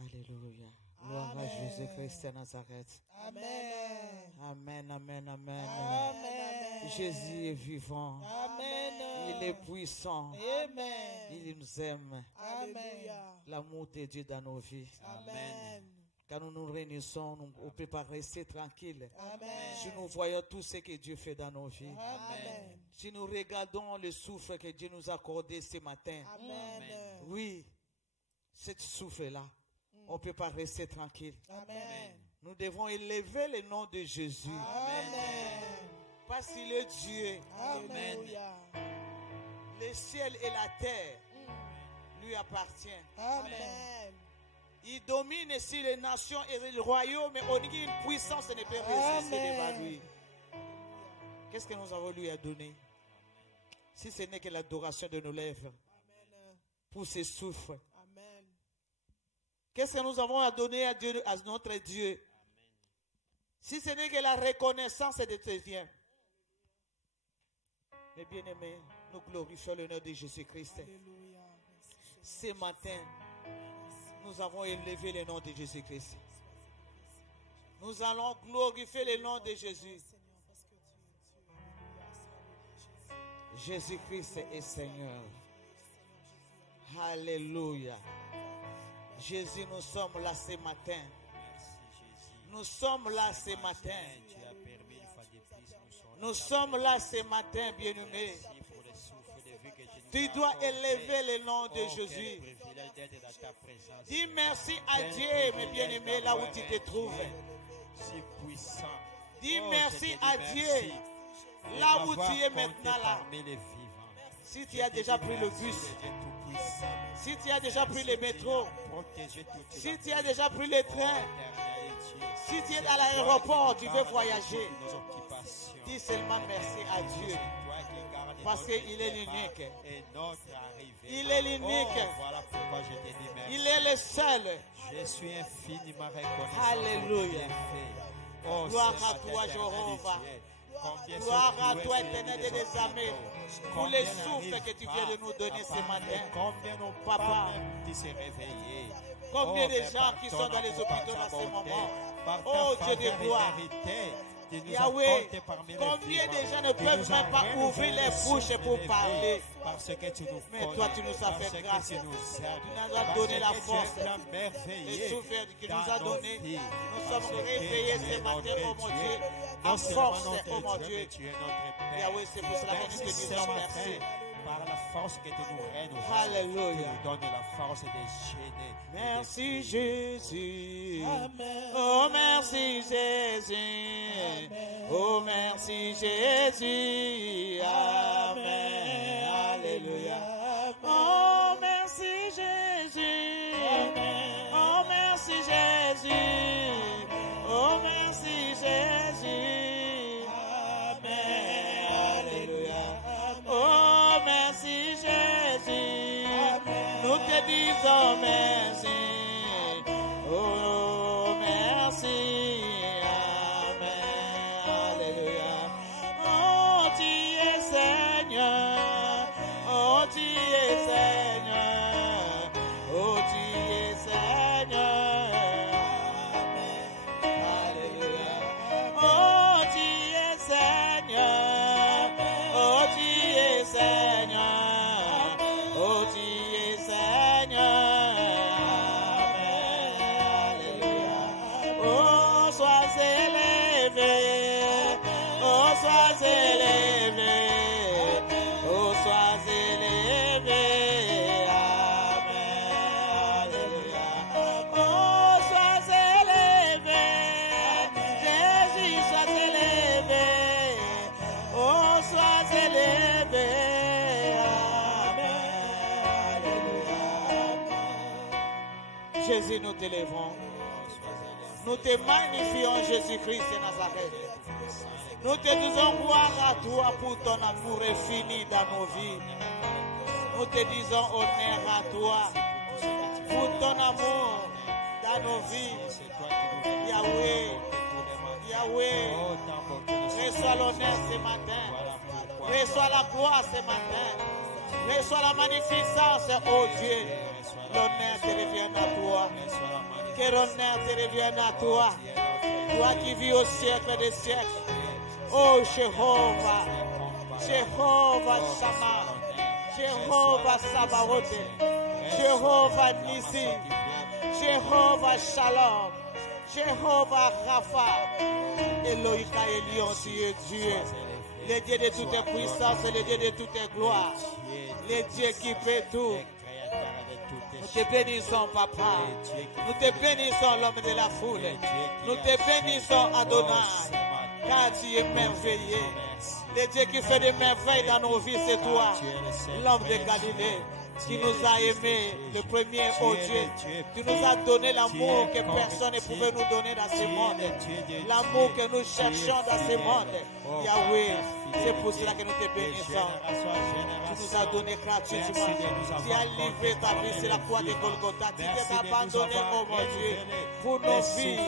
Alléluia. Gloire à Jésus-Christ de Nazareth. Amen. Amen, amen, amen. Amen. Jésus est vivant. Amen. Il est puissant. Amen. Il nous aime. Alléluia. L'amour de Dieu dans nos vies. Amen. Quand nous nous réunissons, on ne peut pas rester tranquille. Amen. Si nous voyons tout ce que Dieu fait dans nos vies. Amen. Si nous regardons le souffle que Dieu nous a accordé ce matin. Amen. Oui, ce souffle-là, on ne peut pas rester tranquille. Amen. Nous devons élever le nom de Jésus. Amen. Parce qu'il est Dieu. Alléluia. Le ciel et la terre lui appartiennent. Amen. Il domine sur les nations et le royaume, mais on dit qu'une puissance ne peut résister devant lui. Qu'est-ce que nous avons lui à donner? Si ce n'est que l'adoration de nos lèvres pour ce souffle. Amen. Qu'est-ce que nous avons à donner à Dieu, à notre Dieu? Si ce n'est que la reconnaissance de tes biens. Mes bien-aimés, nous glorifions le nom de Jésus-Christ. Alléluia. Ce matin, nous avons élevé le nom de Jésus-Christ. Nous allons glorifier le nom de Jésus. Jésus-Christ est Seigneur. Alléluia. Jésus, nous sommes là ce matin. Nous sommes là ce matin. Nous sommes là ce matin, bien-aimés. Tu dois élever le nom de Jésus. Dis merci à Dieu, mes bien-aimés, là où tu te trouves. Dis merci à Dieu, là où tu es maintenant là. Si tu as déjà pris le bus, si tu as déjà pris le métro, si tu as déjà pris le train, si tu es à l'aéroport, tu veux voyager, dis seulement merci à Dieu. Parce qu'il est l'unique. Il est l'unique. Il est le seul. Je suis infiniment reconnaissant. Alléluia. Oh, gloire à toi, Jéhovah. Gloire à toi, éternel des armées, pour les souffles que tu viens de nous donner ce matin. Combien nos Papa, qui s'est réveillé. combien de gens qui sont dans les hôpitaux dans ce moment. Oh Dieu de gloire. Yahweh, combien de gens ne peuvent même pas ouvrir les bouches pour parler. Mais toi, tu nous as fait grâce. Tu nous as donné la force. Le souffle que tu nous as donné. Nous sommes réveillés ce matin, oh mon Dieu, en force, oh mon Dieu. Yahweh, c'est pour cela que nous te disons merci. Par la force que tu nous rends, Alléluia. tu nous donnes la force de gêner. Merci Jésus. Amen. Oh merci Jésus. Amen. Oh merci Jésus. Amen. Alléluia. Oh merci Jésus. Amen. Oh merci Jésus. Oh merci Jésus. Amen. Alléluia. Oh merci Jésus. Nous te disons merci. Oh merci. Amen. Alléluia. Oh tu es Seigneur. Oh tu es Seigneur. Oh tu es Seigneur. Amen. Alléluia. Oh tu es Seigneur. Oh tu es Seigneur. Oh tu es Seigneur. Amen. Alléluia. Oh sois élevé. Oh sois élevé. Oh sois élevé. Amen. Alléluia. Oh sois élevé. Jésus sois élevé. Oh sois élevé. Amen. Alléluia. Jésus, nous t'élevons. Nous te magnifions, Jésus-Christ de Nazareth. Nous te disons gloire à toi pour ton amour infini dans nos vies. Nous te disons honneur à toi pour ton amour dans nos vies. Yahweh, Yahweh, reçois l'honneur ce matin. Reçois la gloire ce matin. Reçois la magnificence, oh Dieu. L'honneur te revient à toi. Que l'honneur te revienne à toi. Toi qui vis au siècle des siècles. Oh Jéhovah. Jéhovah Shammah. Jéhovah Sabaoth. Jéhovah Nissi. Jéhovah Shalom. Jéhovah Rapha. Elohika Elion, tu es Dieu. Le Dieu de toute puissance et le Dieu de toute gloire. Le Dieu qui fait tout. Nous te bénissons, papa. Nous te bénissons, l'homme de la foule. Nous te bénissons, Adonai. Car tu es merveilleux. Le Dieu qui fait des merveilles dans nos vies, c'est toi. L'homme de Galilée. Qui nous a aimés, le premier, oh Dieu. Tu nous as donné l'amour que personne ne pouvait nous donner dans ce monde. L'amour que nous cherchons dans ce monde. Yahweh, c'est pour cela que nous te bénissons. Tu nous as donné gratuitement. Tu as livré ta vie sur la croix de Golgotha. Tu t'es abandonné, oh mon Dieu, pour nos vies,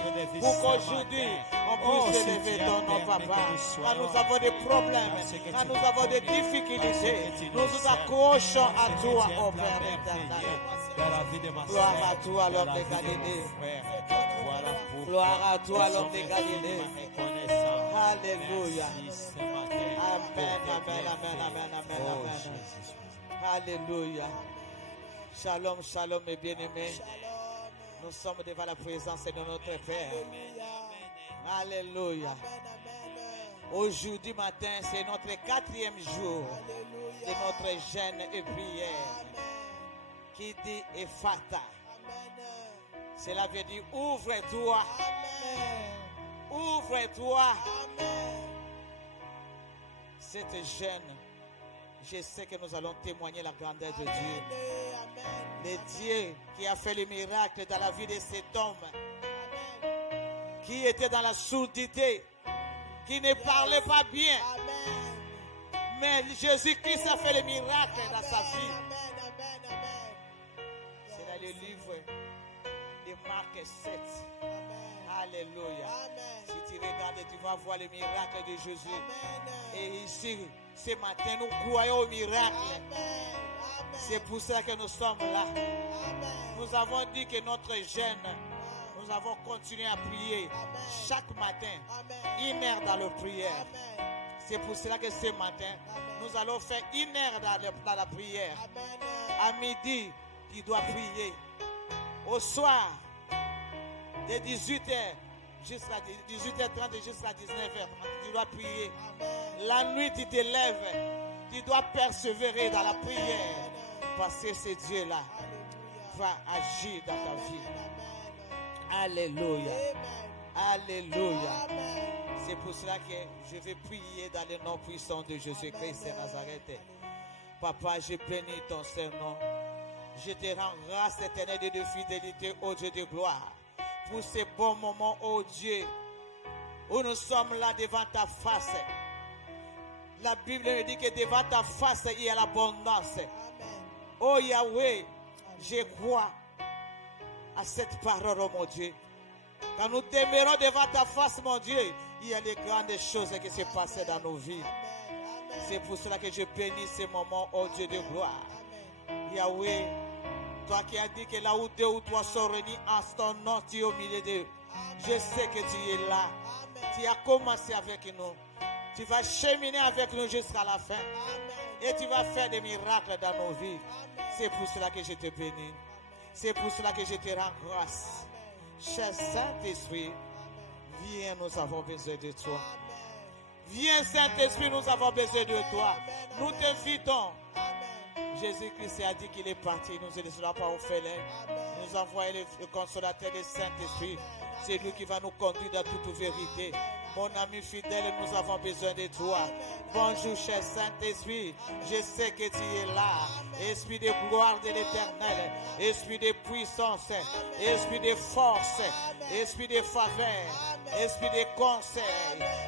pour qu'aujourd'hui, on puisse élever ton nom, papa. Quand nous avons des problèmes, quand nous avons des difficultés, nous nous accrochons à toi, oh Père éternel. Gloire à toi, l'homme de Galilée. Gloire à toi, l'homme de Galilée. Alléluia. Amen, amen, amen, amen, amen, amen. Alléluia. Shalom, shalom, mes bien-aimés. Nous sommes devant la présence de notre Père. Alléluia. Aujourd'hui matin, c'est notre 4e jour de notre jeûne et prière qui dit Ephata. Cela veut dire ouvre-toi. Ouvre-toi. Cette jeûne, je sais que nous allons témoigner la grandeur de Dieu. Le Dieu qui a fait le miracle dans la vie de cet homme, qui était dans la sourdité, qui ne parlait pas bien. Mais Jésus-Christ a fait le miracle dans sa vie. C'est dans le livre de Marc 7. Alléluia. Si tu regardes, tu vas voir le miracle de Jésus. Et ici, ce matin, nous croyons au miracle. C'est pour ça que nous sommes là. Nous avons dit que notre jeûne, nous avons continué à prier chaque matin, 1 heure dans la prière. C'est pour cela que ce matin, nous allons faire 1 heure dans la prière. À midi, tu dois prier. Au soir, de 18h jusqu'à 18h30 jusqu'à 19h, tu dois prier. La nuit, tu te lèves, tu dois persévérer dans la prière parce que ce Dieu-là va agir dans ta vie. Alléluia. Alléluia. C'est pour cela que je vais prier dans le nom puissant de Jésus-Christ de Nazareth. Papa, je bénis ton Saint-Nom. Je te rends grâce éternelle de fidélité, ô Dieu de gloire, pour ces bons moments, ô Dieu, où nous sommes là devant ta face. La Bible me dit que devant ta face, il y a l'abondance. Oh Yahweh, je crois à cette parole, oh mon Dieu. Quand nous demeurons devant ta face, mon Dieu, il y a des grandes choses qui se passent dans nos vies. C'est pour cela que je bénis ces moments, oh Dieu de gloire. Yahweh, toi qui as dit que là où 2 ou 3 sont réunis en ton nom, tu es au milieu d'eux. Je sais que tu es là. Tu as commencé avec nous. Tu vas cheminer avec nous jusqu'à la fin. Et tu vas faire des miracles dans nos vies. C'est pour cela que je te bénis. C'est pour cela que je te rends grâce. Cher Saint-Esprit, viens, nous avons besoin de toi. Viens, Saint-Esprit, nous avons besoin de toi. Nous t'invitons. Jésus-Christ a dit qu'il est parti. Nous ne laissera pas orphelins. Nous envoyons le consolateur du Saint-Esprit. C'est lui qui va nous conduire dans toute vérité. Mon ami fidèle, nous avons besoin de toi. Bonjour, cher Saint-Esprit. Je sais que tu es là. Esprit de gloire de l'Éternel. Esprit de puissance. Esprit de force. Esprit de faveur. Esprit de conseil.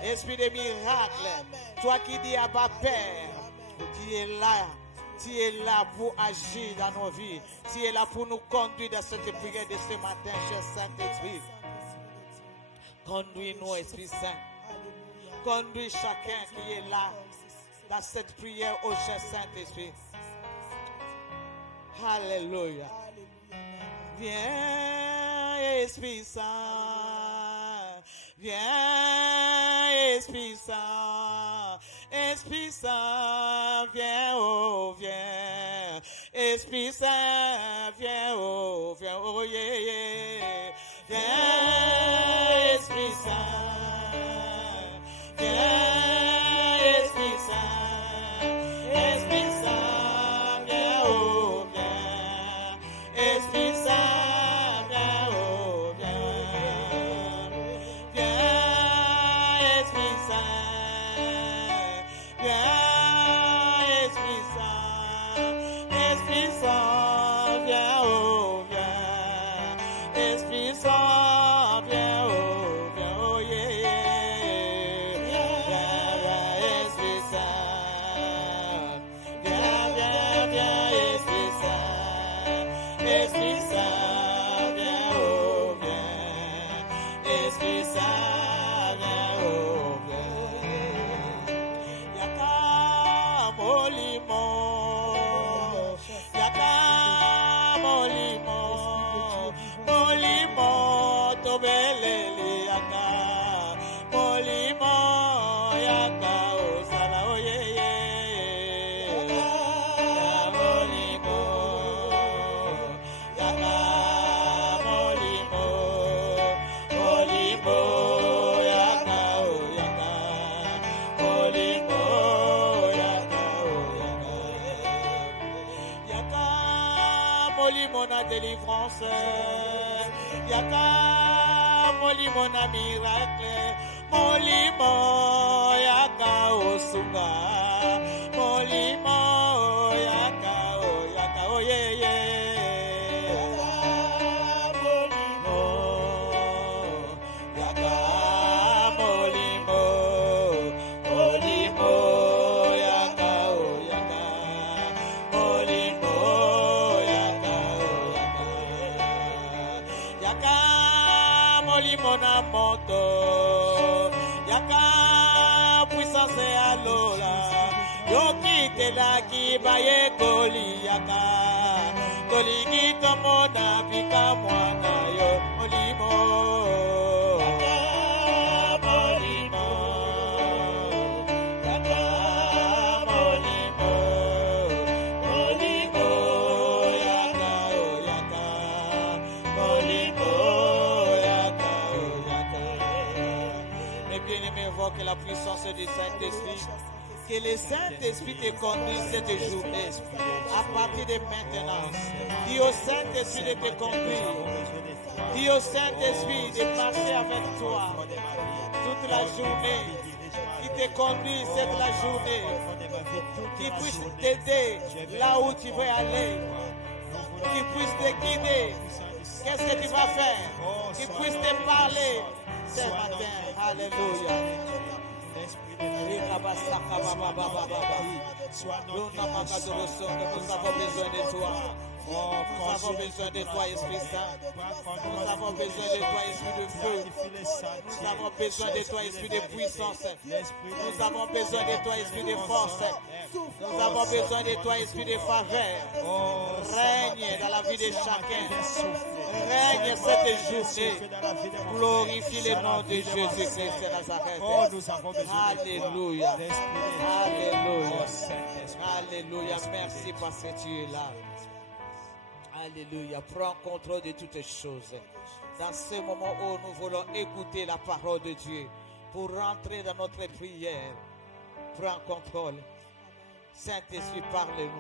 Esprit de miracle. Toi qui dis Abba Père, tu es là. Tu es là pour agir dans nos vies. Tu es là pour nous conduire dans cette prière de ce matin, cher Saint-Esprit. Conduis-nous, Esprit Saint. Conduis chacun qui est là dans cette prière au cher Saint-Esprit. Alléluia. Viens, Esprit Saint. Viens, Esprit Saint. Esprit Saint, viens, oh, viens. Esprit Saint, viens, oh, yeah, yeah. Viens, Esprit Saint. Viens, Esprit Saint. Esprit Saint, viens, oh, viens. Esprit Saint, viens, oh, viens. Viens, Esprit Saint. Viens, Esprit Saint. Esprit Saint, viens, oh, viens. Esprit Saint, viens, oh, yeah, yeah. Viens, Esprit Saint. Viens, Esprit Saint. Esprit Saint, viens, oh, viens. Esprit Saint, viens, oh, viens. Yaka molimo. Yaka molimo. Molimo tobelele yaka. Molimo yaka osala oyeye. Yaka molimo. Yaka molimo. Molimo yaka oyaka. Molimo yaka oyaka. Yaka molimo na délivrance. Yaka molimo na miracle. Molimo yaka osunga. Molimo yaka oh yeah yeah. Yaka molimo. Yaka molimo. Molimo yaka oh yaka. Molimo yaka oh yaka. Yaka molimo na moto. Yaka puissance alola. Yokite la kibaye koli yaka. Koli kitomo na pika mwana yo molimo. Yaka molimo. Yaka molimo. Molimo yaka oh yaka. Molimo yaka oh yaka. Mes bien-aimés, invoque la puissance du Saint-Esprit. Que le Saint-Esprit te conduise cette journée à partir de maintenant. Dis au Saint-Esprit de te conduire. Dis au Saint-Esprit de marcher avec toi toute la journée. Qui te conduise toute la journée. Qui puisse t'aider là où tu veux aller. Qui puisse te guider. Qu'est-ce que tu vas faire? Qui puisse te parler ce matin. Alléluia. Nous avons besoin de toi. Nous avons besoin de toi, Esprit Saint. Nous avons besoin de toi, Esprit de feu. Nous avons besoin de toi, Esprit de puissance. Nous avons besoin de toi, Esprit de force. Nous avons besoin de toi, Esprit de faveur. Règne dans la vie de chacun. Règne cette journée. Glorifie le nom de Jésus-Christ de Nazareth. Alléluia. Alléluia. Alléluia. Merci parce que tu es là. Alléluia. Prends contrôle de toutes choses. Dans ce moment où nous voulons écouter la parole de Dieu pour rentrer dans notre prière, prends contrôle. Saint-Esprit, parle-nous.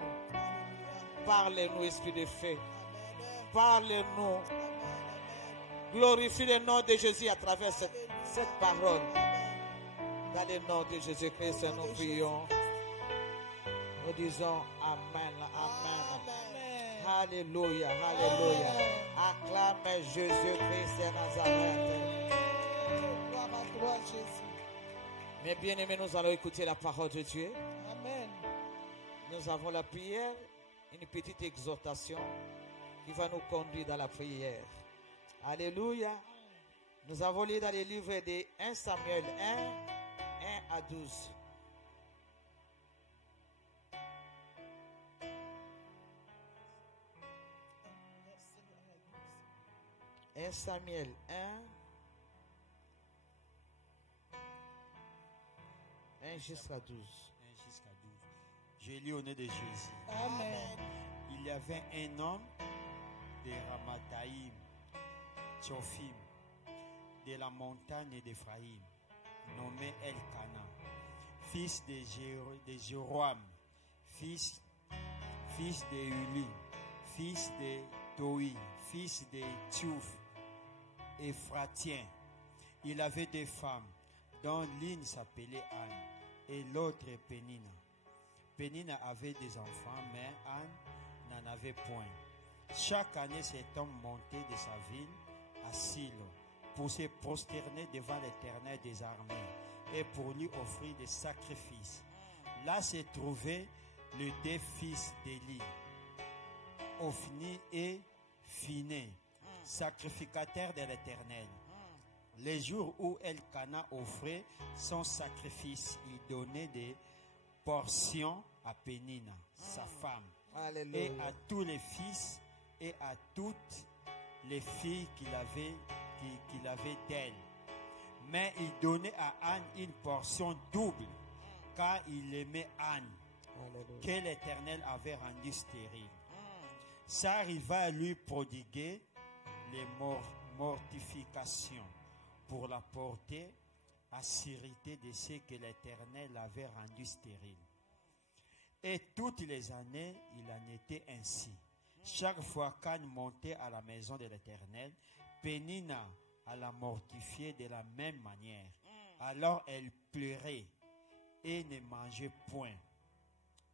Parle-nous, Esprit de feu. Parle-nous. Glorifie le nom de Jésus à travers cette parole. Dans le nom de Jésus-Christ, nous prions. Nous disons Amen. Amen. Alléluia. Alléluia. Acclame Jésus-Christ de Nazareth. Gloire à toi, Jésus. Mes bien-aimés, nous allons écouter la parole de Dieu. Amen. Nous avons la prière, une petite exhortation qui va nous conduire dans la prière. Alléluia. Nous avons lu dans les livres de 1 Samuel 1 à 12. 1 Samuel 1. 1 jusqu'à 12. 1 jusqu'à 12. Je lis au nom de Jésus. Amen. Il y avait un homme de Ramathaïm, Tsophim, de la montagne d'Éphraïm, nommé Elkana, fils de Jéroam, fils de Uli, fils de Toi, fils de Tiouf, Ephratien. Il avait deux femmes, dont l'une s'appelait Anne et l'autre Pénina. Pénina avait des enfants, mais Anne n'en avait point. Chaque année, cet homme montait de sa ville à Silo pour se prosterner devant l'Éternel des armées et pour lui offrir des sacrifices. Là se trouvaient les deux fils d'Élie, Ophni et Phiné, sacrificateurs de l'Éternel. Les jours où Elkana offrait son sacrifice, il donnait des portions à Pénina, sa femme, Alléluia. et à tous les fils et à toutes les filles qu'il avait d'elle. Mais il donnait à Anne une portion double, car il aimait Anne, Alléluia. que l'Éternel avait rendue stérile. Ça arriva à lui prodiguer les mortifications pour la porter à s'irriter de ce que l'Éternel avait rendu stérile. Et toutes les années, il en était ainsi. Chaque fois qu'Anne montait à la maison de l'Éternel, Pénina la mortifiait de la même manière. Alors elle pleurait et ne mangeait point.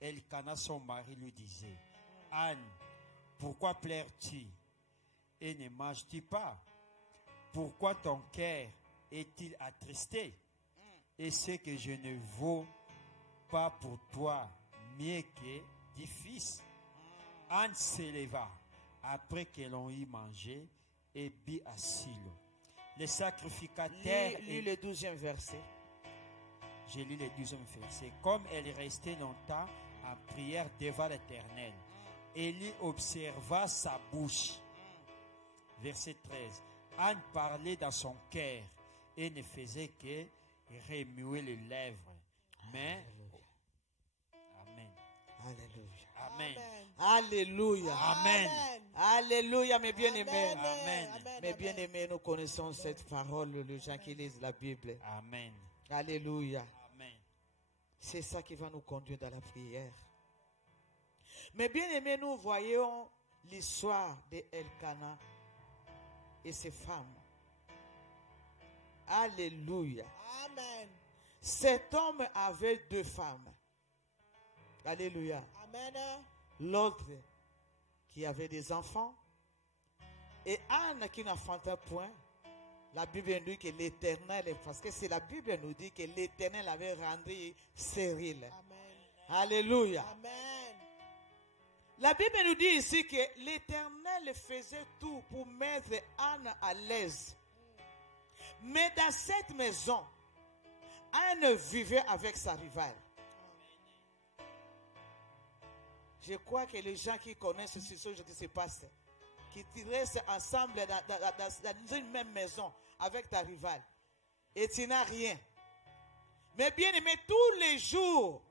Elkana, son mari, lui disait: Anne, pourquoi pleures-tu et ne manges-tu pas? Pourquoi ton cœur est-il attristé? Et ce que je ne vaux pas pour toi mieux que 10 fils? Anne s'éleva après que l'on eut mangé et but à Silo. Les sacrificateurs... Lis le 12e verset. J'ai lu le 12e verset. Comme elle restait longtemps en prière devant l'Éternel, Élie observa sa bouche. Verset 13. Anne parlait dans son cœur et ne faisait que remuer les lèvres. Mais... Amen. Alléluia. Amen. Alléluia. Amen. Alléluia, mes bien-aimés. Amen. Mes bien-aimés, nous connaissons cette parole, les gens qui lisent la Bible. Amen. Alléluia. Amen. C'est ça qui va nous conduire dans la prière. Mes bien-aimés, nous voyons l'histoire d'Elkana et ses femmes. Alléluia. Amen. Cet homme avait deux femmes. Alléluia. Amen. L'autre qui avait des enfants. Et Anne qui n'enfantait point. La Bible nous dit que l'Éternel, parce que c'est la Bible nous dit que l'Éternel avait rendu stérile. Amen. Alléluia. Amen. La Bible nous dit ici que l'Éternel faisait tout pour mettre Anne à l'aise. Mais dans cette maison, Anne vivait avec sa rivale. Je crois que les gens qui connaissent ce sujet aujourd'hui se passe, qui restent ensemble dans une même maison avec ta rivale, et tu n'as rien. Mais bien aimé, tous les jours,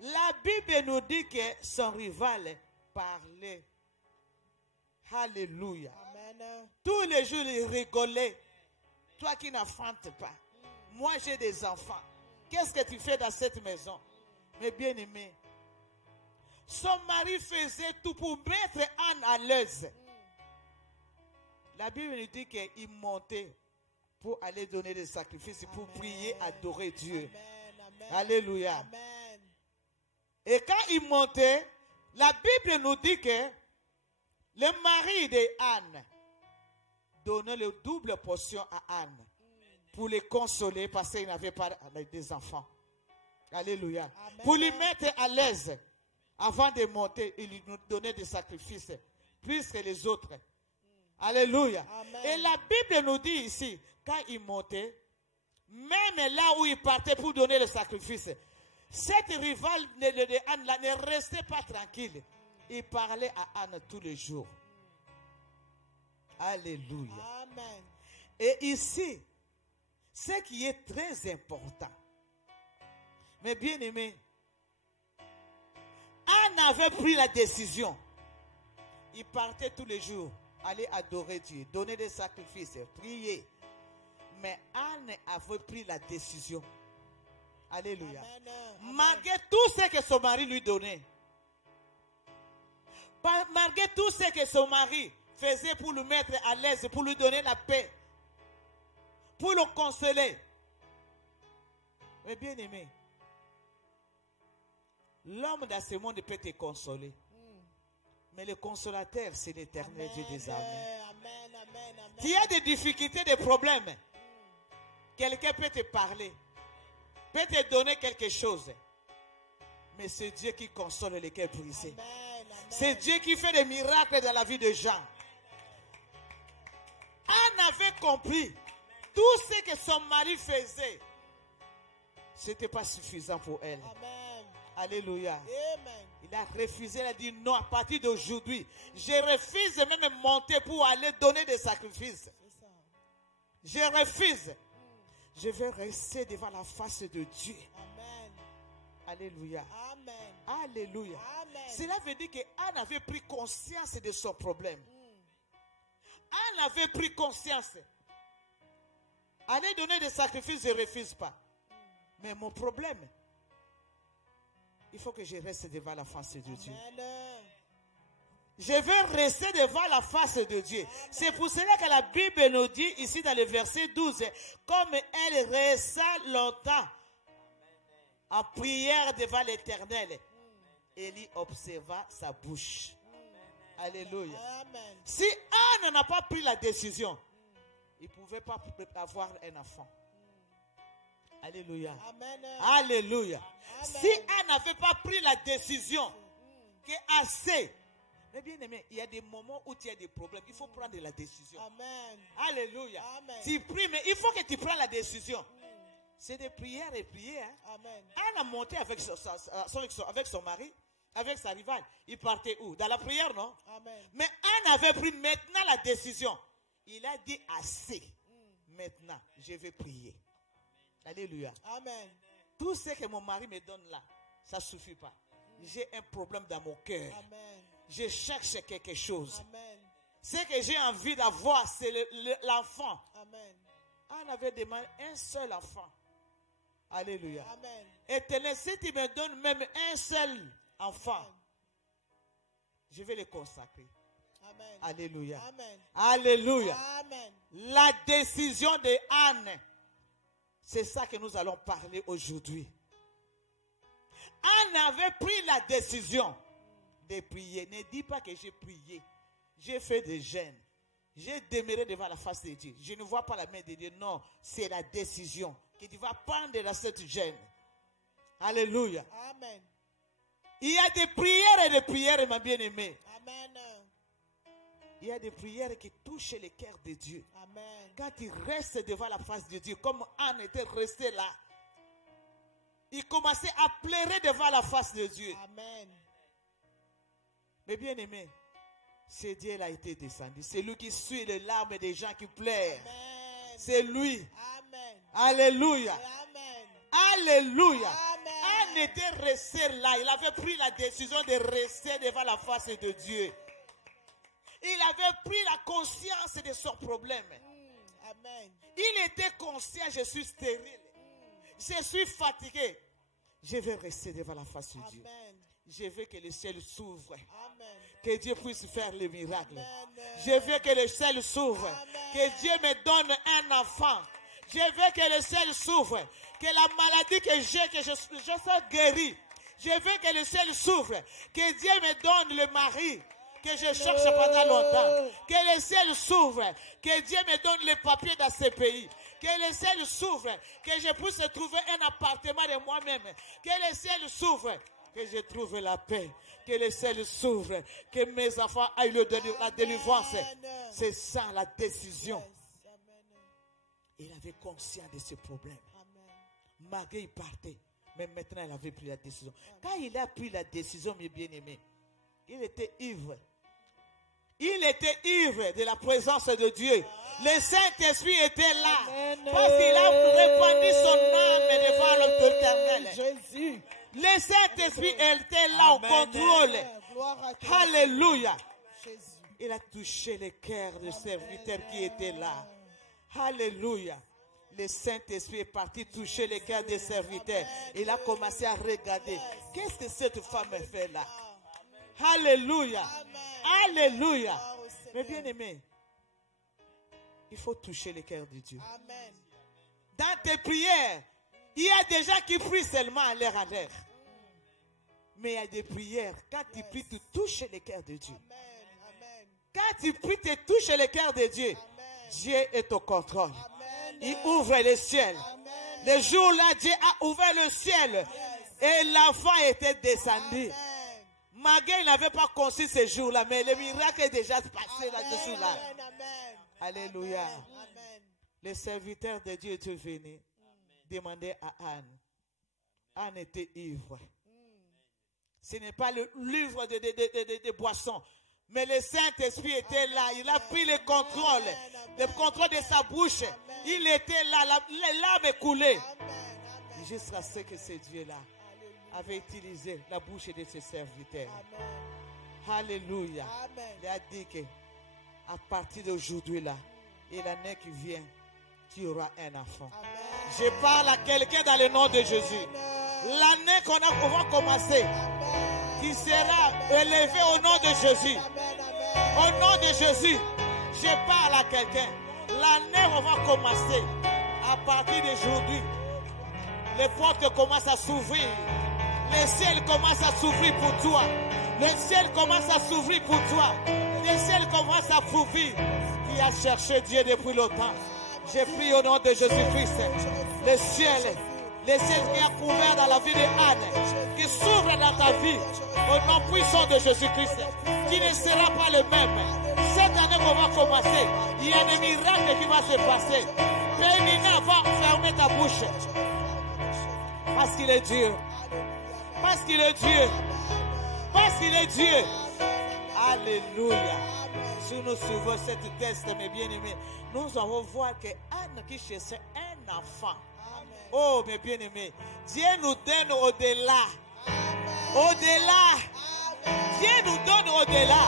la Bible nous dit que son rival parlait. Alléluia. Amen. Tous les jours, il rigolait. Toi qui n'enfantes pas. Moi, j'ai des enfants. Qu'est-ce que tu fais dans cette maison? Mais bien aimé, son mari faisait tout pour mettre Anne à l'aise. La Bible nous dit qu'il montait pour aller donner des sacrifices, pour prier, adorer Dieu. Amen. Amen. Alléluia. Amen. Et quand il montait, la Bible nous dit que le mari de Anne donnait le double portion à Anne pour les consoler parce qu'il n'avait pas des enfants. Alléluia. Amen. Pour lui mettre à l'aise avant de monter, il lui donnait des sacrifices plus que les autres. Alléluia. Amen. Et la Bible nous dit ici, quand il montait, même là où il partait pour donner le sacrifice, cette rivale de Anne là ne restait pas tranquille. Il parlait à Anne tous les jours. Alléluia. Amen. Et ici, ce qui est très important, mes bien-aimés, Anne avait pris la décision. Il partait tous les jours, aller adorer Dieu, donner des sacrifices, prier. Mais Anne avait pris la décision. Alléluia. Amen. Malgré tout ce que son mari lui donnait. Malgré tout ce que son mari faisait pour le mettre à l'aise, pour lui donner la paix, pour le consoler. Mais bien aimé, l'homme dans ce monde peut te consoler. Mais le consolateur, c'est l'Éternel Dieu des armées. Amen. Amen. Amen. Tu as des difficultés, des problèmes. Quelqu'un peut te parler, peut te donner quelque chose. Mais c'est Dieu qui console les cœurs brisés. Amen. Amen. C'est Dieu qui fait des miracles dans la vie de gens. Anne avait compris tout ce que son mari faisait. Ce n'était pas suffisant pour elle. Amen. Alléluia. Amen. Il a refusé, il a dit non, à partir d'aujourd'hui, je refuse de même monter pour aller donner des sacrifices. C'est ça. Je refuse. Je vais rester devant la face de Dieu. Amen. Alléluia. Amen. Alléluia. Amen. Cela veut dire qu'Anne avait pris conscience de son problème. Anne avait pris conscience. Aller donner des sacrifices, je ne refuse pas. Mais mon problème, il faut que je reste devant la face de Dieu. Amen. Je vais rester devant la face de Dieu. C'est pour cela que la Bible nous dit ici dans le verset 12, comme elle resta longtemps en prière devant l'Éternel, Élie observa sa bouche. Alléluia. Amen. Si Anne n'a pas pris la décision, il ne pouvait pas avoir un enfant. Alléluia. Amen. Alléluia. Amen. Si Anne n'avait pas pris la décision, que assez. Mais bien aimé, il y a des moments où tu as des problèmes. Il faut prendre la décision. Amen. Alléluia. Amen. Tu pries, mais il faut que tu prennes la décision. C'est des prières et prières. Hein. Amen. Anne a monté avec son mari, avec sa rivale. Il partait où? Dans la prière, non? Amen. Mais Anne avait pris maintenant la décision. Il a dit assez. Maintenant, je vais prier. Alléluia. Amen. Tout ce que mon mari me donne là, ça ne suffit pas. J'ai un problème dans mon cœur. Amen. Je cherche quelque chose. Amen. Ce que j'ai envie d'avoir, c'est l'enfant. Amen. Anne avait demandé un seul enfant. Alléluia. Amen. Éternel, si tu me donnes même un seul enfant, je vais le consacrer. Amen. Alléluia. Amen. Alléluia. Amen. La décision de Anne, c'est ça que nous allons parler aujourd'hui. Anne avait pris la décision de prier. Ne dis pas que j'ai prié. J'ai fait des jeûnes. J'ai demeuré devant la face de Dieu. Je ne vois pas la main de Dieu. Non, c'est la décision que tu vas prendre dans cette jeûne. Alléluia. Amen. Il y a des prières et des prières, ma bien-aimée. Amen. Il y a des prières qui touchent le cœur de Dieu. Amen. Quand il reste devant la face de Dieu, comme Anne était restée là, il commençait à pleurer devant la face de Dieu. Amen. Mais bien aimé, ce Dieu a été descendu. C'est lui qui suit les larmes des gens qui pleurent. Amen. C'est lui. Amen. Alléluia. Amen. Alléluia. Amen. Anne était resté là. Il avait pris la décision de rester devant la face de Dieu. Il avait pris la conscience de son problème. Amen. Il était conscient, je suis stérile. Je suis fatigué. Je vais rester devant la face de Dieu. Amen. Je veux que le ciel s'ouvre. Amen. Que Dieu puisse faire le miracle. Amen. Je veux que le ciel s'ouvre. Amen. Que Dieu me donne un enfant. Je veux que le ciel s'ouvre. Que la maladie que j'ai, que je sois guéri. Je veux que le ciel s'ouvre. Que Dieu me donne le mari que je cherche pendant longtemps. Que le ciel s'ouvre. Que Dieu me donne les papiers dans ce pays. Que le ciel s'ouvre. Que je puisse trouver un appartement de moi-même. Que le ciel s'ouvre. Que je trouve la paix. Que le ciel s'ouvre. Que mes enfants aillent la délivrance. C'est ça la décision. Yes. Amen. Il avait conscience de ce problème. Amen. Malgré il partait. Mais maintenant il avait pris la décision. Quand il a pris la décision, mes bien-aimés, il était ivre. Il était ivre de la présence de Dieu. Le Saint-Esprit était là. Amen. Parce qu'il a répandu son âme devant l'Éternel. Jésus. Le Saint-Esprit était là au contrôle. Gloire à toi. Alléluia. Jésus. Il a touché le cœur des serviteurs qui étaient là. Alléluia. Le Saint-Esprit est parti toucher le cœur des serviteurs. Il a commencé à regarder. Qu'est-ce que cette femme fait là? Alléluia. Alléluia. Mais bien aimé, il faut toucher le cœur de Dieu. Amen. Dans tes prières, il y a des gens qui prient seulement à l'heure à l'heure. Mais il y a des prières, quand tu pries, tu touches le cœur de Dieu. Amen. Quand tu pries, tu touches le cœur de Dieu. Dieu est au contrôle. Amen. Il ouvre le ciel. Amen. Le jour-là, Dieu a ouvert le ciel. Et l'enfant était descendu. Amen. Malgré il n'avait pas conçu ce jour-là, mais le miracle est déjà passé là-dessus. Là. Amen. Amen. Alléluia. Amen. Les serviteurs de Dieu étaient venus demander à Anne. Anne était ivre. Ce n'est pas le livre de boissons. Mais le Saint-Esprit était là. Il a pris le contrôle de sa bouche. Il était là. Les larmes coulaient. Jusqu'à ce que ce Dieu-là avait utilisé la bouche de ses serviteurs. Alléluia. Amen. Il a dit que à partir d'aujourd'hui là, et l'année qui vient, tu auras un enfant. Je parle à quelqu'un dans le nom de Jésus. L'année qu'on va commencer, tu seras élevé au nom de Jésus. Au nom de Jésus, je parle à quelqu'un. L'année on va commencer, à partir d'aujourd'hui, les portes commencent à s'ouvrir. Le ciel commence à s'ouvrir pour toi. Le ciel commence à s'ouvrir pour toi. Le ciel commence à s'ouvrir. Qui a cherché Dieu depuis longtemps. J'ai pris au nom de Jésus-Christ. Le ciel qui a couvert dans la vie de Anne, qui s'ouvre dans ta vie, au nom puissant de Jésus-Christ, qui ne sera pas le même. Cette année qu'on va commencer, il y a des miracles qui vont se passer. Pénina va fermer ta bouche. Parce qu'il est Dieu. Parce qu'il est Dieu. Parce qu'il est Dieu. Alléluia. Si nous suivons cette test, mes bien-aimés, nous allons voir que Anne qui cherchait un enfant. Oh, mes bien-aimés, Dieu nous donne au-delà. Au-delà. Dieu nous donne au-delà.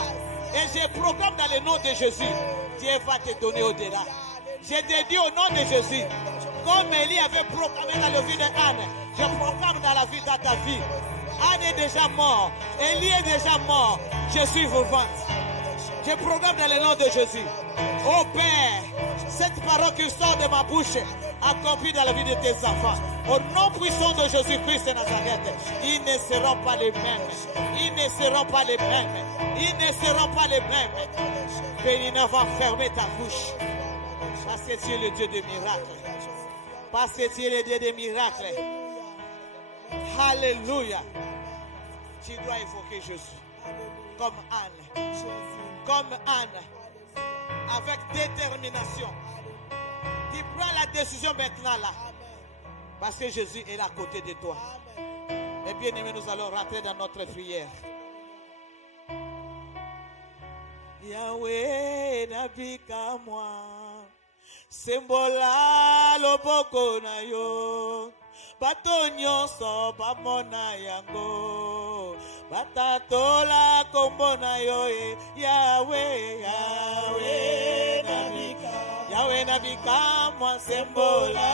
Et je proclame dans le nom de Jésus, Dieu va te donner au-delà. Je te dis au nom de Jésus, comme Élie avait proclamé dans la vie de Anne, je proclame dans ta vie. Anne est déjà mort. Élie est déjà mort. Je suis vivante. Je proclame dans le nom de Jésus. Oh Père, cette parole qui sort de ma bouche accomplie dans la vie de tes enfants. Au nom puissant de Jésus-Christ de Nazareth, ils ne seront pas les mêmes. Ils ne seront pas les mêmes. Ils ne seront pas les mêmes. Pénina va fermer ta bouche. Parce que tu es le Dieu des miracles. Parce que tu es le Dieu des miracles. Alléluia. Tu dois évoquer Jésus. Comme Anne. Comme Anne. Avec détermination. Tu prends la décision maintenant là. Parce que Jésus est là à côté de toi. Et bien aimé, nous allons rentrer dans notre prière. Yahweh nabika moi. Sembola loboko na yo. Bato nyonso bamona yango. Batatola kombo na yo. Yahweh, Yahweh nabika. Yahweh nabika moi sembola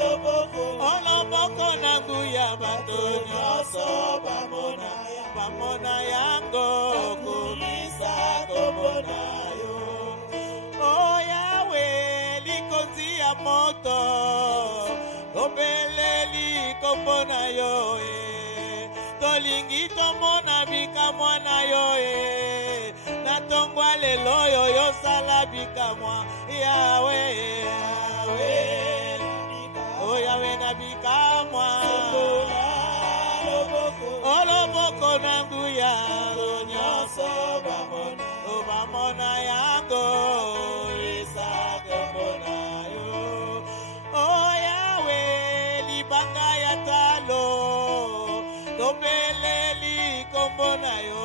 loboko na nguya. Bato nyonso bamona yango. Kumisa kombo na yo. Oh Yahweh likonzi ya moto. Obeleli kombo na yo tolingi tomona bikamwa na yo na tongwa lelo yo yosala bikamwa Yahweh Yahweh oh Yahweh na bikamwa oloboko na nguya nyonso bamona yango isa kombo na yo oh Yahweh libanga ya talo tobeleli kombo na yo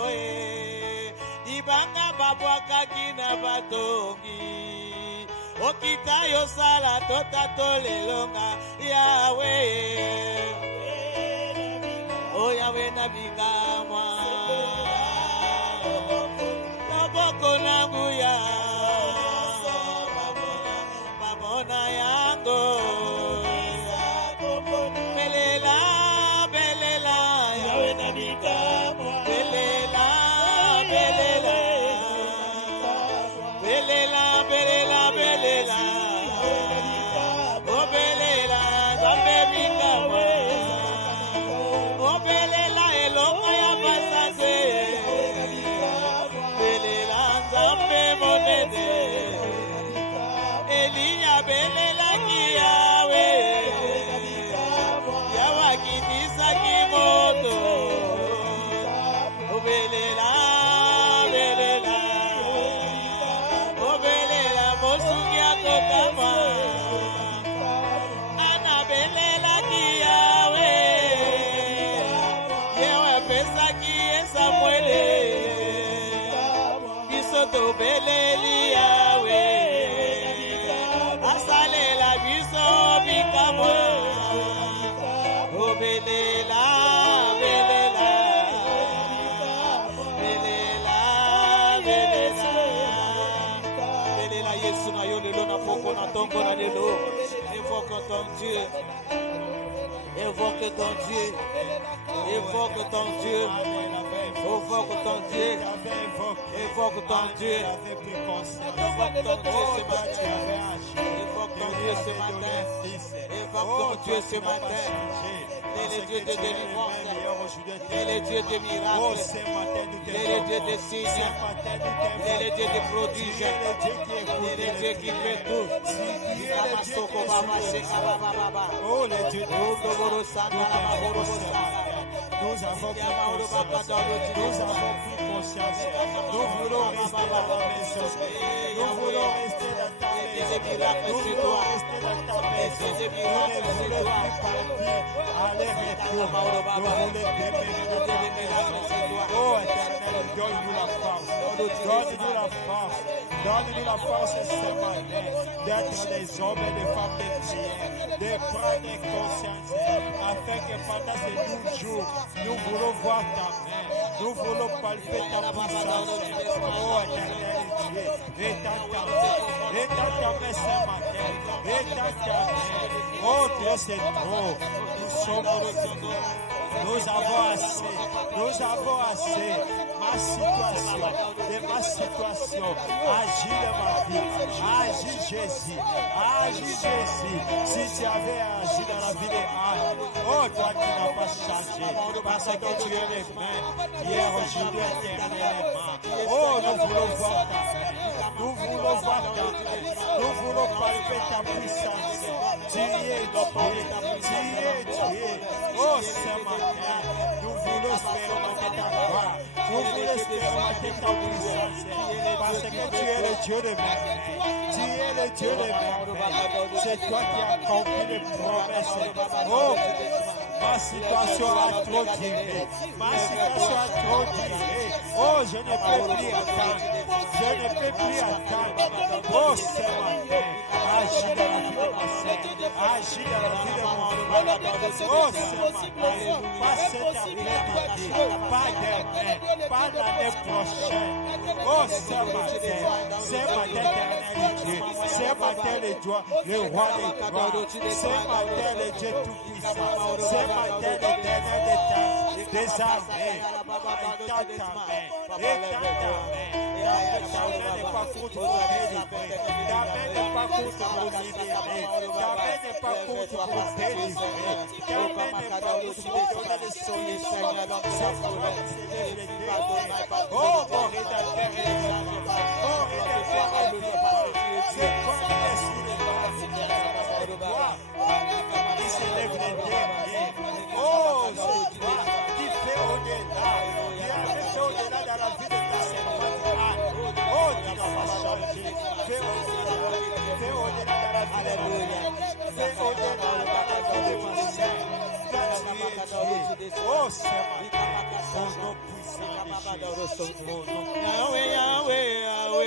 libanga babwa kaki na batongi. Okita yo sala tota tolelonga Yahweh. Oh Yahweh na bikamwa. Boboko na buya. Babona yango. Belela, belela, Yahweh na bikamwa. Belela, belela. Belela, belela, belela. Oh belela, zambe bikamwa. Oh belela, elonga ya basase. Belela, zambe monede. Eliya belela ki Yahweh. Yawa kinisa kimoto. Oh belela, belela. Oh belela, mosuki akotama. Ana belela ki Yahweh. Yewa pesa ki Samuele. Kisoto beleli Yahweh. Asalela biso bikamwa. Oh belela, belela. Belela, belela. Belela Yesu na yo lelo na poko na tongo na lelo. Évoque ton Dieu. Évoque ton Dieu. Évoque ton Dieu. Évoque ton Dieu. Évoque ton Dieu. Évoque ton Dieu ce matin. Évoque ton Dieu ce matin. Évoque ton Dieu ce matin. Il est le Dieu de délivrance. Il est le Dieu de miracles. Il est le Dieu de signes. Il est le Dieu de prodiges. Il est le Dieu qui fait tout. Oh, le Dieu de nous avons pris conscience. Nous voulons rester dans la maison. Nous voulons rester dans ta maison. Nous voulons rester dans ta maison. Nous ne voulons plus partir. Allez, retour. Nous voulons demeurer dans ta maison. Oh, Éternel, donne-nous la force. Donne-nous la force. Donne-nous la force ce matin d'être des hommes et des femmes de prière, de prendre conscience, afin que pendant ces 12 jours, nous voulons voir ta main, nous voulons palper ta puissance. Oh Éternel Dieu, étends ta main ce matin, étends ta main. Oh Dieu, c'est trop, nous sommes nous avons assez, ma situation, agis de ma vie, agis Jésus, si tu avais agi dans la vie de Anne, oh toi tu n'as pas changé, parce que tu es le même, hier, aujourd'hui, éternellement, oh nous voulons voir ta main, nous voulons palper ta puissance, tu es Dieu, oh ce matin, nous voulons expérimenter ta gloire. Nous voulons expérimenter ta puissance. Parce que tu es le Dieu de merveille. Tu es le Dieu de merveille. C'est toi qui as accompli les promesses. Oh, ma situation a trop duré. Ma situation a trop duré. Oh, je ne peux plus attendre. Oh, ce matin, agis dans la vie de ma sœur. Agis dans la vie de mon frère. Oh, ce matin, pas cette après-midi, pas demain, pas l'année prochaine. Oh, ce matin, éternel Dieu, ce matin, le roi des gloires, ce matin, le Dieu tout-puissant, ce matin, l'éternel des armées, étends ta main, ta main n'est pas contre pour délivrer, ta main n'est pas contre pour libérer, ta main n'est pas contre pour délivrer, ta main n'est pas contre pour donner des solutions. Oh, mon rédacteur est vivant. Oh, rédacteur est vivant. C'est toi qui es sous les mains. C'est toi qui s'élève les derniers. Oh, c'est toi qui fait au-delà. Qui a fait au-delà dans la vie de ta servante Anne. Oh, tu n'as pas changé. Fais au-delà dans la vie de Maria. Fais au-delà dans la vie de ma sœur. Oh, c'est ton nom puissant. Yahweh, Yahweh, Yahweh.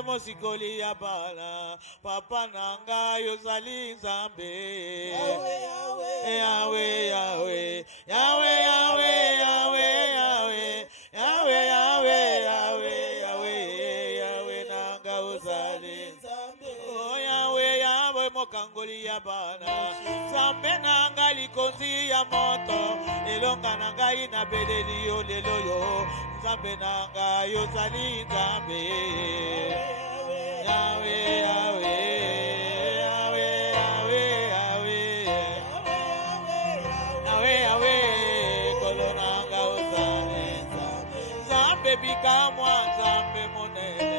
Yahweh mosikoli ya bala. Papa nanga yozali Nzambe. Yahweh, Yahweh, Yahweh, Yahweh, Yahweh, Yahweh, Yahweh, Yahweh, Yahweh, Yahweh, Yahweh, Yahweh, Yahweh, nanga uzali. Oh Yahweh, Yahweh, mokangoli ya bana. Nzambe nanga likonzi ya moto. Elonga nanga ina beleli yo lelo yo. Nzambe nanga yozali Nzambe. Yahweh, Yahweh, Yahweh, Yahweh, Yahweh. Yahweh, Yahweh, kolonanga uzali. Nzambe bikamwa, Nzambe monene.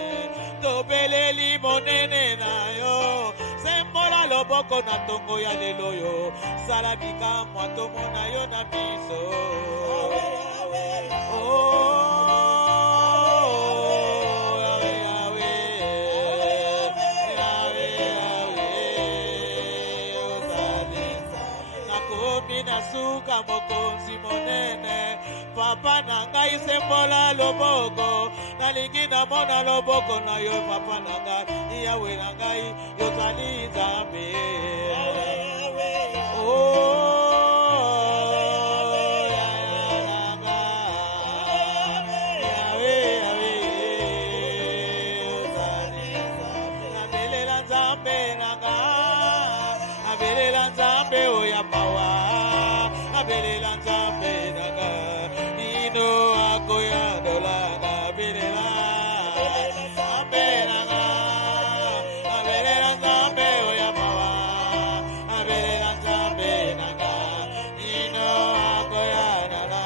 Tobeleli monene na yo. Sembola loboko na tongo ya lelo yo. Sala bikamwa tomona yo na miso. Suka mokonzi monene papa na ngai sembola loboko nalingi na mona loboko na yo papa na ngai Yahweh na ngai yozali Nzambe. Nabelela Nzambe na ngai nabelela Nzambe oya mawa. Belela Nzambe nanga ino akoya dolanga belela Nzambe nanga belela Nzambe oya mawa belela Nzambe nanga ino akoya dolanga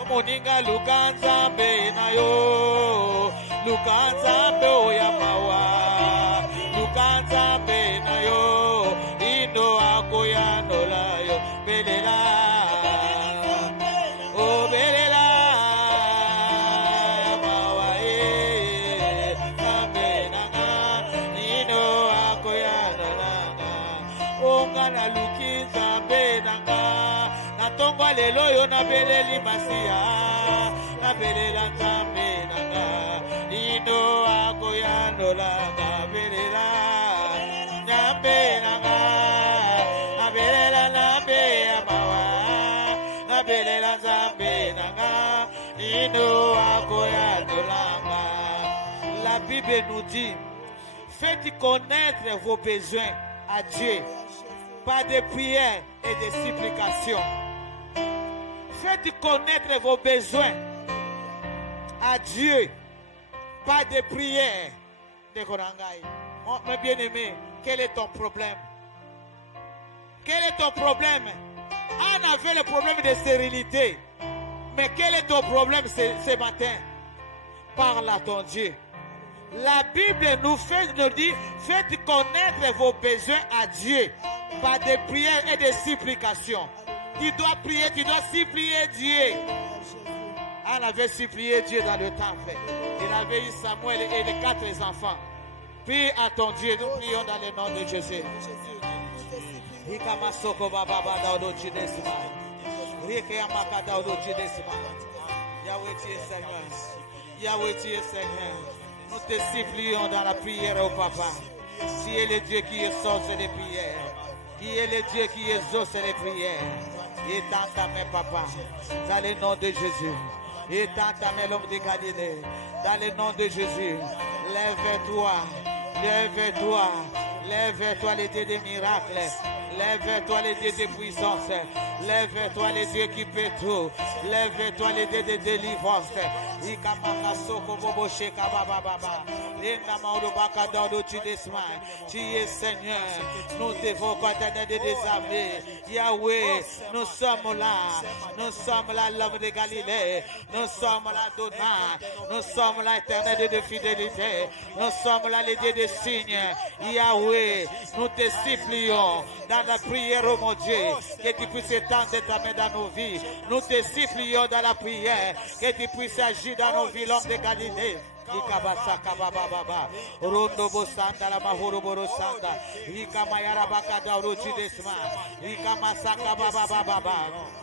omoninga luka Nzambe na yo luka Nzambe oya mawa luka Nzambe na yo ino akoya dolanga belela oh belela mawa Nzambe nanga nino akoyana nanga onga na luki Nzambe nanga na tongo lelo yo na beleli masiya na belela Nzambe nanga nino akoyana nanga belela Nzambe nanga na belela Nzambe amawa belela Nzambe nanga ino akoya dolanga. La Bible nous dit, faites connaître vos besoins à Dieu par des prières et des supplications. Faites connaître vos besoins à Dieu par des prières de Korangai. Mon bien-aimé, quel est ton problème? Quel est ton problème? On avait le problème de stérilité. Mais quel est ton problème ce matin? Parle à ton Dieu. La Bible nous dit, faites connaître vos besoins à Dieu par des prières et des supplications. Tu dois prier, tu dois supplier Dieu. On avait supplié Dieu dans le temple. Il avait eu Samuel et les 4 enfants. Prie à ton Dieu, nous prions dans le nom de Jésus. Yahweh, tu es Seigneur. Yahweh, tu es Seigneur. Nous te supplions dans la prière au Papa. Tu es le Dieu qui exauce les prières. Qui est le Dieu qui exauce les prières. Et dans ta main, Papa, dans le nom de Jésus. Et dans ta main, l'homme de Galilée. Dans le nom de Jésus. Lève-toi. Lève-toi. Lève-toi les dieux des miracles. Lève-toi les dieux de puissance. Lève-toi les dieux qui peut tout. Lève-toi les dieux de délivrance. Tu es Seigneur. Nous devons continuer de désarmer. Yahweh, nous sommes là. Nous sommes là, l'homme de Galilée. Nous sommes là, Donna. Nous sommes là, éternel de fidélité. Nous sommes là, les dieux des signes. Yahweh, nous te supplions dans la prière, oh mon Dieu, que tu puisses étendre ta main dans nos vies. Nous te supplions dans la prière, que tu puisses agir dans nos vies, l'homme de Galilée. Ikabasaka baba baba. Rondo bosanda la mahoro borosanda. Ikamayara bakada rochi desma. Ikamasaka baba baba.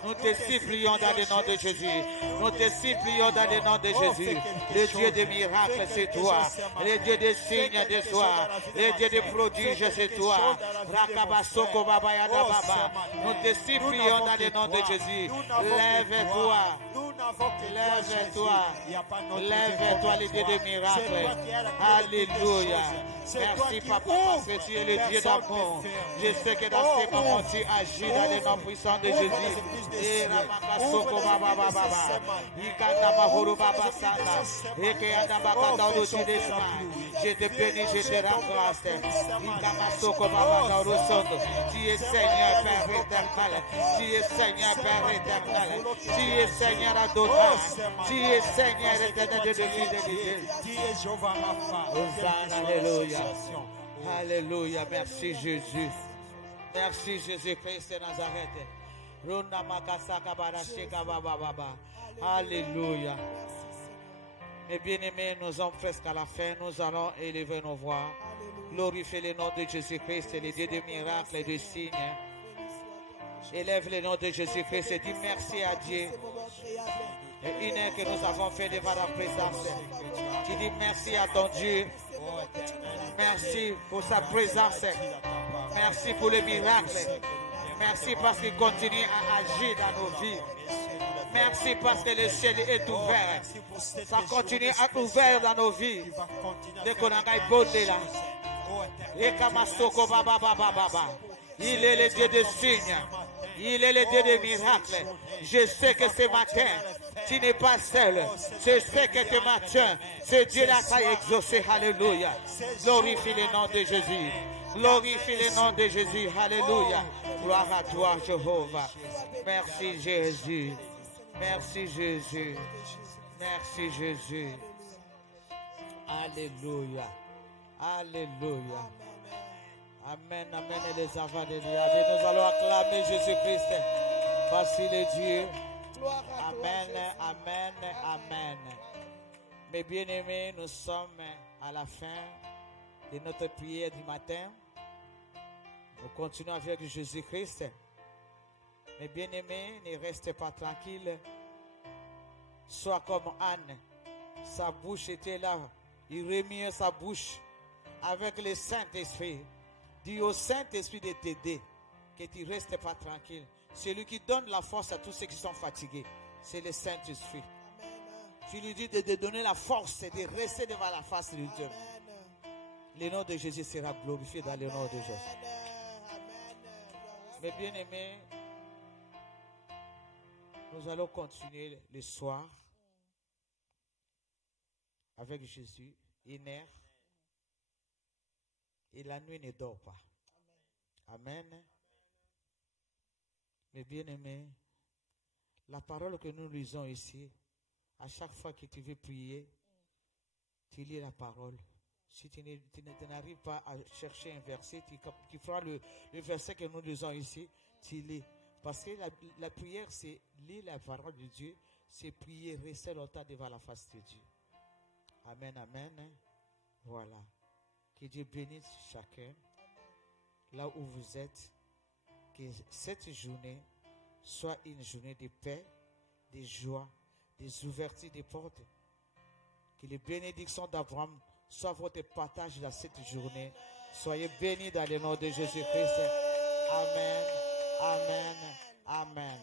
Nous te supplions dans le nom de Jésus. Nous te supplions dans le nom de Jésus. Le Dieu des miracles, c'est toi. Le Dieu des signes, c'est toi. Le Dieu des prodiges, c'est toi. Rakabasoko baba yada baba. Nous te supplions dans le nom de Jésus. Lève-toi. Lève-toi. Lève-toi, le Dieu des miracles. Alléluia. Merci, Papa, parce que tu es le Dieu d'amour. Je sais que dans ces moments, tu agis dans le nom puissant de Jésus. Et Ramakasoko Baba Baba. Ikanda Mahuru Baba Sanda. Ekeyanda Bakanda Orochi Desma. Je te bénis, je te rends grâce. Ikamasoko Baba Garosondo. Tu es Seigneur, Père éternel. Tu es Seigneur, Père éternel. Tu es Seigneur Adonai. Tu es Seigneur éternel de fidélité. Tu es Jéhovah Rapha. Alléluia. Alléluia. Merci Jésus. Merci Jésus-Christ de Nazareth. Alléluia. Mes bien-aimés, nous sommes presque à la fin. Nous allons élever nos voix. Glorifier le nom de Jésus-Christ, le Dieu des miracles et des signes. Élève le nom de Jésus-Christ et dis merci à Dieu. Et une heure que nous avons fait devant la présence. Tu dis merci à ton Dieu. Merci pour sa présence. Merci pour les miracles. Merci parce qu'il continue à agir dans nos vies. Merci parce que le ciel est ouvert. Ça continue à être ouvert dans nos vies. Dès qu'on a gagné là. Il est le Dieu des signes. Il est le Dieu des miracles. Je sais que ce matin, tu n'es pas seul. Je sais que ce matin, ce Dieu-là t'a exaucé. Alléluia. Glorifie le nom de Jésus. Glorifie le nom de Jésus. Alléluia. Gloire à toi, Jéhovah. Merci Jésus. Merci Jésus. Merci Jésus. Alléluia. Alléluia. Amen, amen. Et les enfants de Dieu. Nous allons acclamer Jésus-Christ. Parce qu'il est Dieu. Amen, amen, amen. Mes bien-aimés, nous sommes à la fin de notre prière du matin. Nous continuons avec Jésus-Christ. Mes bien-aimés, ne restez pas tranquilles. Sois comme Anne. Sa bouche était là. Il remit sa bouche avec le Saint-Esprit. Dis au Saint-Esprit de t'aider, que tu ne restes pas tranquille. Celui qui donne la force à tous ceux qui sont fatigués, c'est le Saint-Esprit. Tu lui dis de te donner la force et de rester devant la face de Dieu. Le nom de Jésus sera glorifié dans le nom de Jésus. Mes bien-aimés, nous allons continuer le soir avec Jésus, inerte. Et la nuit ne dort pas. Amen. Mes bien-aimés, la parole que nous lisons ici, à chaque fois que tu veux prier, tu lis la parole. Si tu n'arrives pas à chercher un verset, tu feras le verset que nous lisons ici, tu lis. Parce que la prière, c'est lire la parole de Dieu, c'est prier, rester longtemps devant la face de Dieu. Amen, amen. Voilà. Que Dieu bénisse chacun, là où vous êtes, que cette journée soit une journée de paix, de joie, des ouvertures de portes. Que les bénédictions d'Abraham soient votre partage dans cette journée. Soyez bénis dans le nom de Jésus-Christ. Amen, amen, amen.